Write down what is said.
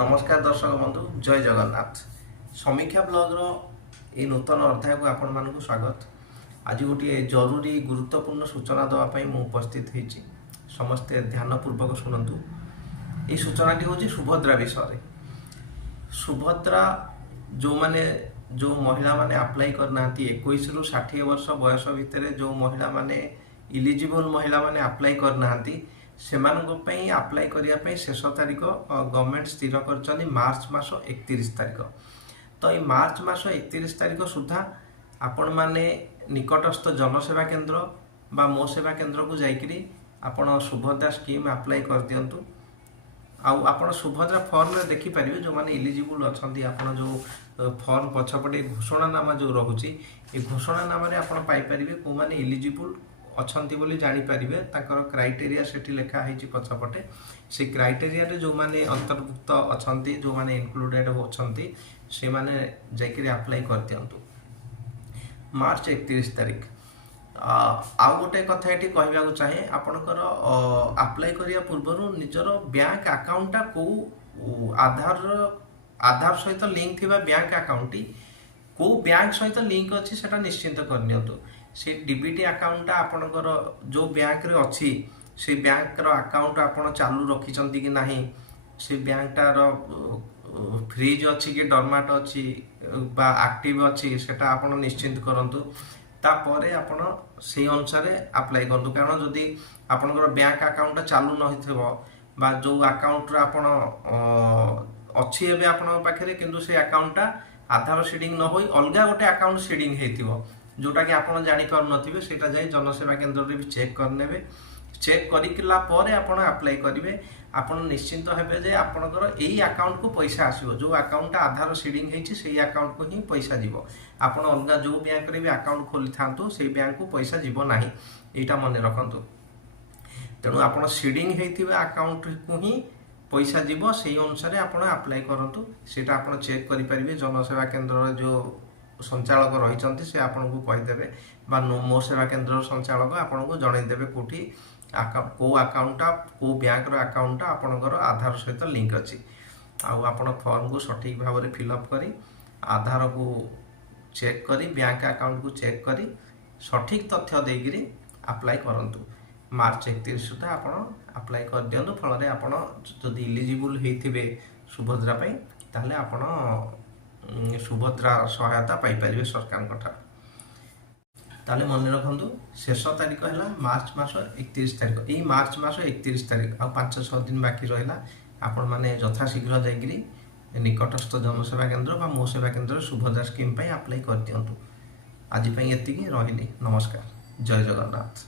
नमस्कार दर्शक बंधु जय जगन्नाथ समीक्षा ब्लॉगर ये नूतन अध्याय को आपण मानक स्वागत। आज गोटे जरूरी गुरुत्वपूर्ण सूचना देवाई मुझे उपस्थित होती समस्ते ध्यानपूर्वक शुणु। ये सूचनाटी हूँ सुभद्रा विषय। सुभद्रा जो माने जो महिला माने अप्लाई करना 21 रु 60 वर्ष बयस भितर जो महिला माने इलिजिबल महिला माने अप्लाई करना अप्लाई करने शेष तारीख गवर्नमेंट स्थिर कर मार्च मास 31 तारीख। तो ये मार्च मास 31 तारीख सुधा आपण माने निकटस्थ जनसेवा केंद्र बा मो सेवा केंद्र को जाइकरी आपण सुभद्रा स्कीम अप्लाई कर दियंतु। आप सुभद्रा फॉर्म में देखिपारे जो मैंने इलिजिबल अच्छा आप जो फॉर्म पछपटे घोषणानामा जो रोचे ये घोषणानामा आप पाइपर कौ मैंने इलिजिबल अच्छा बोली जानीपारे क्राइटेरिया से लिखाई पछपटे से क्राइटेरिया जो मैंने अंतर्भुक्त अच्छा जो मैंने इनक्लूडेड होती से मैंने जाकि अप्लाई कर दिंतु मार्च 31 तारीख। आउ गोटे कथा ये कहवाक चाहे आपणकर अप्लाई करिया पूर्व निजर बैंक अकाउंटा को आधार सहित लिंक थिबा बैंक अकाउंट को बैंक सहित लिंक अच्छी से निश्चिंत करनियंतु। से डीबीटी अकाउंट आपणकर जो बैंक रे अच्छी से बैंक रो अकाउंट आपण चालू रखिचंती कि नहीं से बैंकटार फ्रीज अच्छी कि डरमाट अच्छी बा एक्टिव अच्छी सेटा आपण निश्चिंत करंतु। तापरे आपण से अनुसार अप्लाई करंतु कारण जदि आपणकर बैंक अकाउंट चालू न हिथबो बा जो अकाउंट रे आपण अच्छी एबे आपण पाखरे किंतु से अकाउंटटा आधार सीडिंग न होई अलगा गोटे अकाउंट सीडिंग हेतिबो जोटा कि आप जापर नथिबे सेटा जाई जनसेवा केंद्र रे भी चेक करनेबे। चेक करिकला परे आपण अप्लाई करिवे आपण निश्चिंत हेबे जे आपणकर एई अकाउंट को पैसा आसीबो जो अकाउंट आधार सीडिंग हेछि सेई अकाउंट को ही पैसा जीवो। आपण अलगा जो बैंक रे भी अकाउंट खोली थांतु सेई बैंक को पैसा जीवो नाही एटा मन रखंतु। तेणु आपण सीडिंग हेथिबे अकाउंट को ही पैसा जीवो सेई अनुसार आपण अप्लाई करंतु। सेटा आपण चेक करि परिबे जनसेवा केंद्र रे जो संचालक रही से आपन को कहीदेवे बा मो सेवा केंद्र संचालक आपन को जनईदेवे कौटी कौ अकाउंट कौ बैंक अकाउंट आपणकर आधार सहित लिंक अच्छी आपन फॉर्म को सठिक भाव में फिलअप करी आधार को चेक करी बैंक अकाउंट को चेक करी सठिक तथ्य देकरी अप्लाई करंतु। मार्च 31 सुधा आपन अप्लाई कर दियंतु फल आपन जदि इलिजिबल होइथिबे सुभद्रा पई ताहले आपन सुभद्रा सहायता पाइपर सरकार ताले मन रखु शेष तारीख है मार्च मास 31 तारीख। यही मार्च मास 31 तारीख आ 5-6 दिन बाकी रहा आपण मैंने यथाशीघ्र जाकि निकटस्थ जनसेवा केंद्र बा मो सेवा केंद्र सुभद्रा स्कीम अप्लाई कर दिंतु। आज एति रही नमस्कार जय जगन्नाथ।